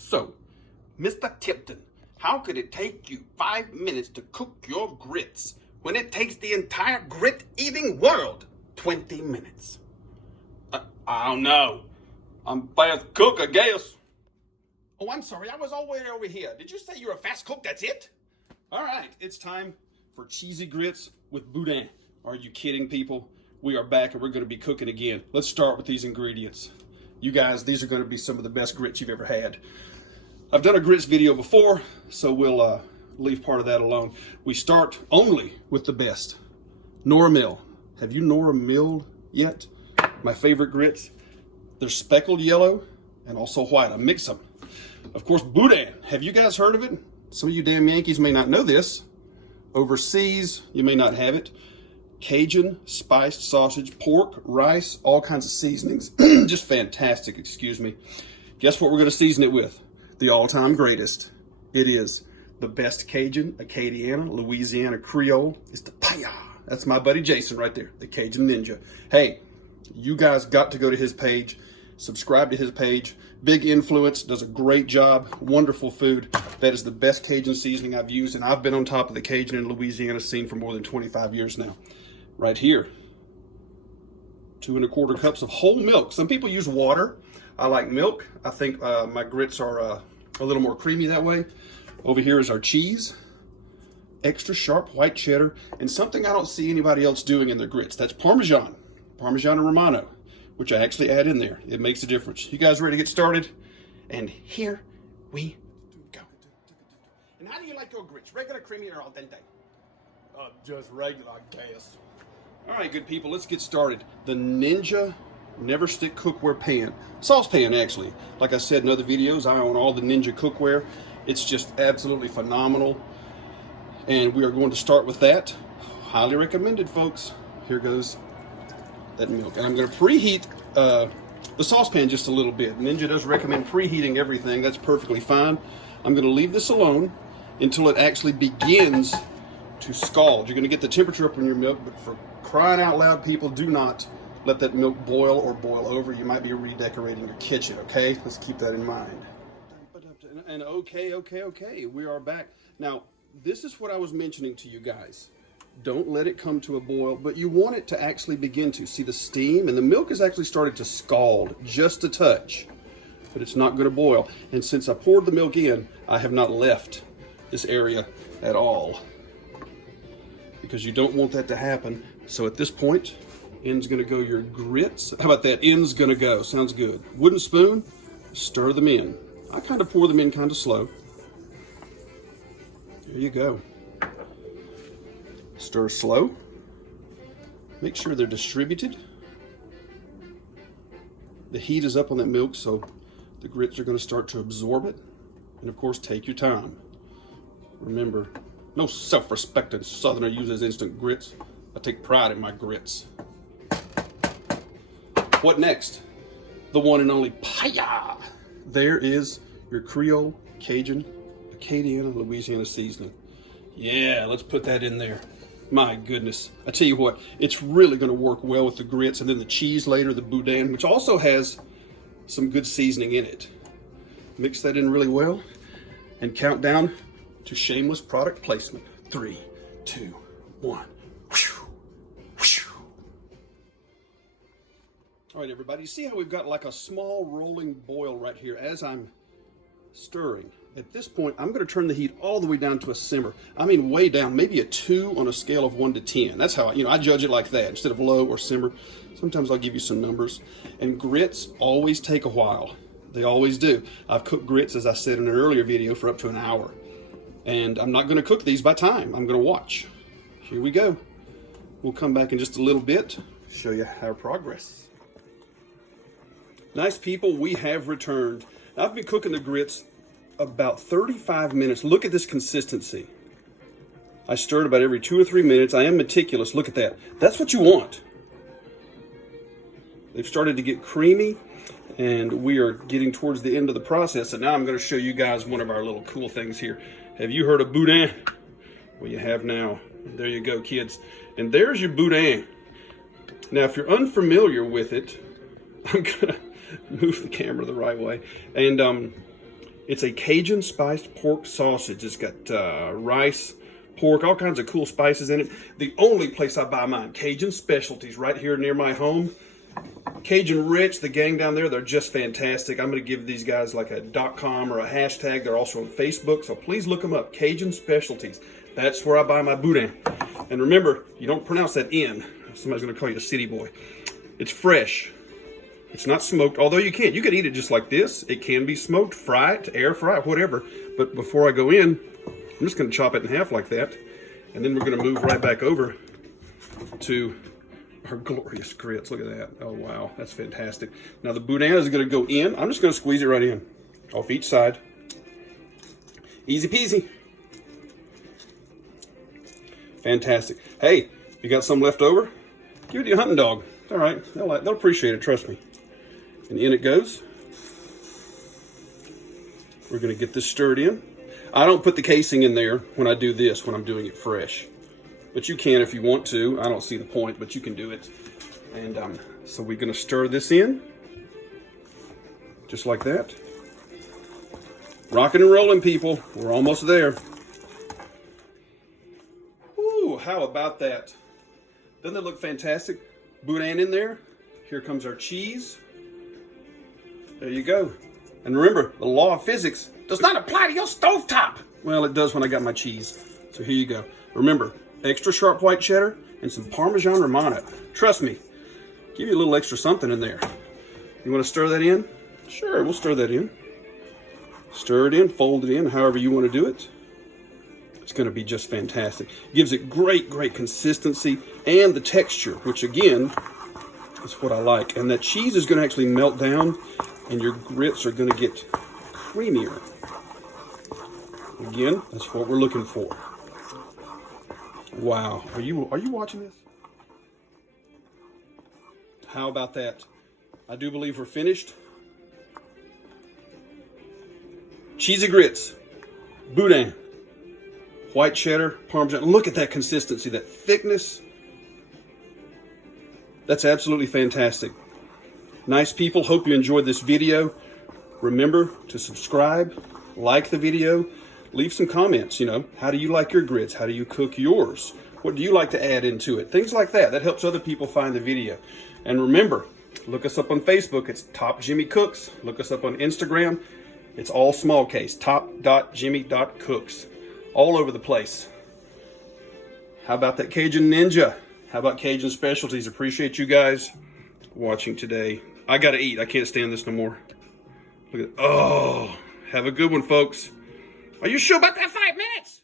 So, Mr. Tipton, how could it take you 5 minutes to cook your grits when it takes the entire grit-eating world 20 minutes? I don't know. I'm fast cook, I guess. Oh, I'm sorry. I was all the way over here. Did you say you're a fast cook? That's it? All right. It's time for cheesy grits with Boudin. Are you kidding, people? We are back and we're going to be cooking again. Let's start with these ingredients. You guys, these are going to be some of the best grits you've ever had. I've done a grits video before, so we'll leave part of that alone. We start only with the best. Nora Mill. Have you Nora Milled yet? My favorite grits. They're speckled yellow and also white. I mix them. Of course, Boudin. Have you guys heard of it? Some of you damn Yankees may not know this. Overseas, you may not have it. Cajun, spiced sausage, pork, rice, all kinds of seasonings. Just fantastic, excuse me. Guess what we're going to season it with? The all-time greatest. It is the best Cajun, Acadiana, Louisiana Creole. It's the paya. That's my buddy Jason right there, the Cajun Ninja. Hey, you guys got to go to his page, subscribe to his page. Big influence, does a great job, wonderful food. That is the best Cajun seasoning I've used, and I've been on top of the Cajun and Louisiana scene for more than 25 years now. Right here, 2 1/4 cups of whole milk. Some people use water. I like milk. I think my grits are a little more creamy that way. Over here is our cheese, extra sharp white cheddar, and something I don't see anybody else doing in their grits. That's Parmesan, Parmigiano Romano, which I actually add in there. It makes a difference. You guys ready to get started? And here we go. And how do you like your grits? Regular, creamy, or al dente? Just regular, I guess. All right, good people, let's get started. The Ninja NeverStick cookware pan. Saucepan, actually. Like I said in other videos, I own all the Ninja cookware. It's just absolutely phenomenal. And we are going to start with that. Highly recommended, folks. Here goes that milk. And I'm going to preheat the saucepan just a little bit. Ninja does recommend preheating everything. That's perfectly fine. I'm going to leave this alone until it actually begins to scald. You're going to get the temperature up in your milk, but for crying out loud, people, do not let that milk boil or boil over. You might be redecorating your kitchen, okay? Let's keep that in mind. And okay, we are back. Now, this is what I was mentioning to you guys. Don't let it come to a boil, but you want it to actually begin to. See the steam? And the milk is actually starting to scald just a touch, but it's not going to boil. And since I poured the milk in, I have not left this area at all, because you don't want that to happen. So at this point, in's gonna go your grits. How about that? In's gonna go. Sounds good. Wooden spoon, stir them in. I kind of pour them in kind of slow. There you go. Stir slow. Make sure they're distributed. The heat is up on that milk, so the grits are gonna start to absorb it. And of course, take your time. Remember, no self-respecting Southerner uses instant grits. I take pride in my grits. What next? The one and only paya. There is your Creole, Cajun, Acadiana, Louisiana seasoning. Yeah, let's put that in there. My goodness. I tell you what, it's really going to work well with the grits, and then the cheese later, the Boudin, which also has some good seasoning in it. Mix that in really well and count down to shameless product placement. 3, 2, 1. All right, everybody, you see how we've got like a small rolling boil right here as I'm stirring. At this point, I'm going to turn the heat all the way down to a simmer. I mean, way down, maybe a 2 on a scale of 1 to 10. That's how, I judge it like that instead of low or simmer. Sometimes I'll give you some numbers. And grits always take a while. They always do. I've cooked grits, as I said in an earlier video, for up to an hour. And I'm not going to cook these by time. I'm going to watch. Here we go. We'll come back in just a little bit, show you our progress. Nice people, we have returned. I've been cooking the grits about 35 minutes. Look at this consistency. I stir it about every 2 or 3 minutes. I am meticulous. Look at that. That's what you want. They've started to get creamy, and we are getting towards the end of the process. And now I'm going to show you guys one of our little cool things here. Have you heard of Boudin? Well, you have now. There you go, kids. And there's your Boudin. Now, if you're unfamiliar with it, I'm going to move the camera the right way. And It's a Cajun spiced pork sausage. It's got rice, pork, all kinds of cool spices in it. The only place I buy mine, Cajun Specialties, right here near my home. Cajun Rich, the gang down there, they're just fantastic. I'm going to give these guys like a .com or a hashtag. They're also on Facebook, so please look them up. Cajun Specialties. That's where I buy my Boudin. And remember, you don't pronounce that N. Somebody's going to call you a city boy. It's fresh. It's not smoked, although you can eat it just like this. It can be smoked, fry it, air fry it, whatever. But before I go in, I'm just going to chop it in half like that. And then we're going to move right back over to our glorious grits. Look at that. Oh, wow. That's fantastic. Now, the Boudin is going to go in. I'm just going to squeeze it right in off each side. Easy peasy. Fantastic. Hey, you got some left over? Give it to your hunting dog. All right. They'll appreciate it. Trust me. And in it goes. We're going to get this stirred in. I don't put the casing in there when I do this, when I'm doing it fresh. But you can if you want to. I don't see the point, but you can do it. And so we're going to stir this in. Just like that. Rocking and rolling, people. We're almost there. Ooh, how about that? Doesn't that look fantastic? Boudin in there. Here comes our cheese. There you go. And remember, the law of physics does not apply to your stovetop. Well, it does when I got my cheese. So here you go. Remember, extra sharp white cheddar and some Parmesan Romano. Trust me, give you a little extra something in there. You want to stir that in? Sure, we'll stir that in. Stir it in, fold it in, however you want to do it. It's going to be just fantastic. Gives it great, great consistency and the texture, which again, is what I like. And that cheese is going to actually melt down and your grits are going to get creamier. Again, that's what we're looking for. Wow, are you watching this? How about that? I do believe we're finished. Cheesy grits, Boudin, white cheddar, Parmesan. Look at that consistency, that thickness. That's absolutely fantastic. Nice people, hope you enjoyed this video. Remember to subscribe, like the video, leave some comments, how do you like your grits? How do you cook yours? What do you like to add into it? Things like that. That helps other people find the video. And remember, look us up on Facebook. It's Top Jimmy Cooks. Look us up on Instagram. It's all small case, top.jimmy.cooks. All over the place. How about that Cajun Ninja? How about Cajun Specialties? Appreciate you guys watching today. I gotta eat. I can't stand this no more. Look at, oh, have a good one, folks. Are you sure about that 5 minutes?